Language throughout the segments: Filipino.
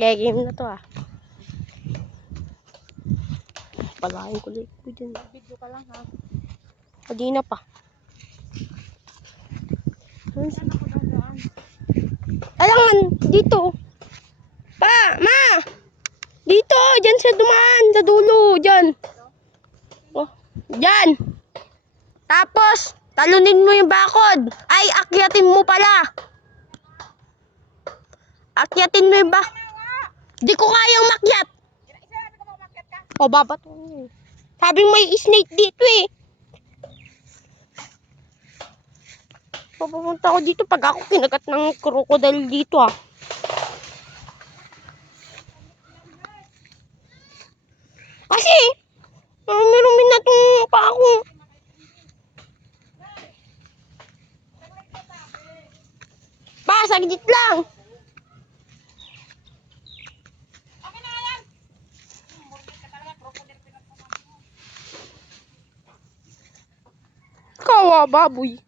Game na to ah. Palain ko ulit ko dyan. Video ka lang ha. Kadina pa. Alangan, dito. Pa, ma! Dito, dyan siya dumaan, sa dulo, dyan. Oh, dyan. Tapos, talunin mo yung bakod. Ay, akyatin mo pala. Akyatin mo yung bakod. Di ko kayang makyat. O, babat mo. Sabi may snake dito eh. Papunta ako dito pag ako kinagat ng crocodile dito ah. Kasi, marumi na itong pa ako. Pa, saglit lang. Kawa, baboy.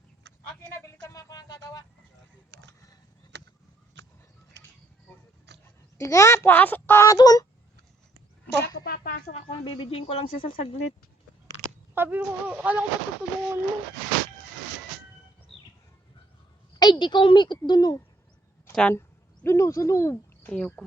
Okay na, bilisan mo ako ng gagawa. Sige nga, pasok ka dun. Hindi ako papasok, ako ang bibidyoin ko lang siya sa saglit. Sabi ko, akala ko patutulungan mo. Ay, di ka umikot dun oh. Saan? Dun oh, sa loob. Ayoko.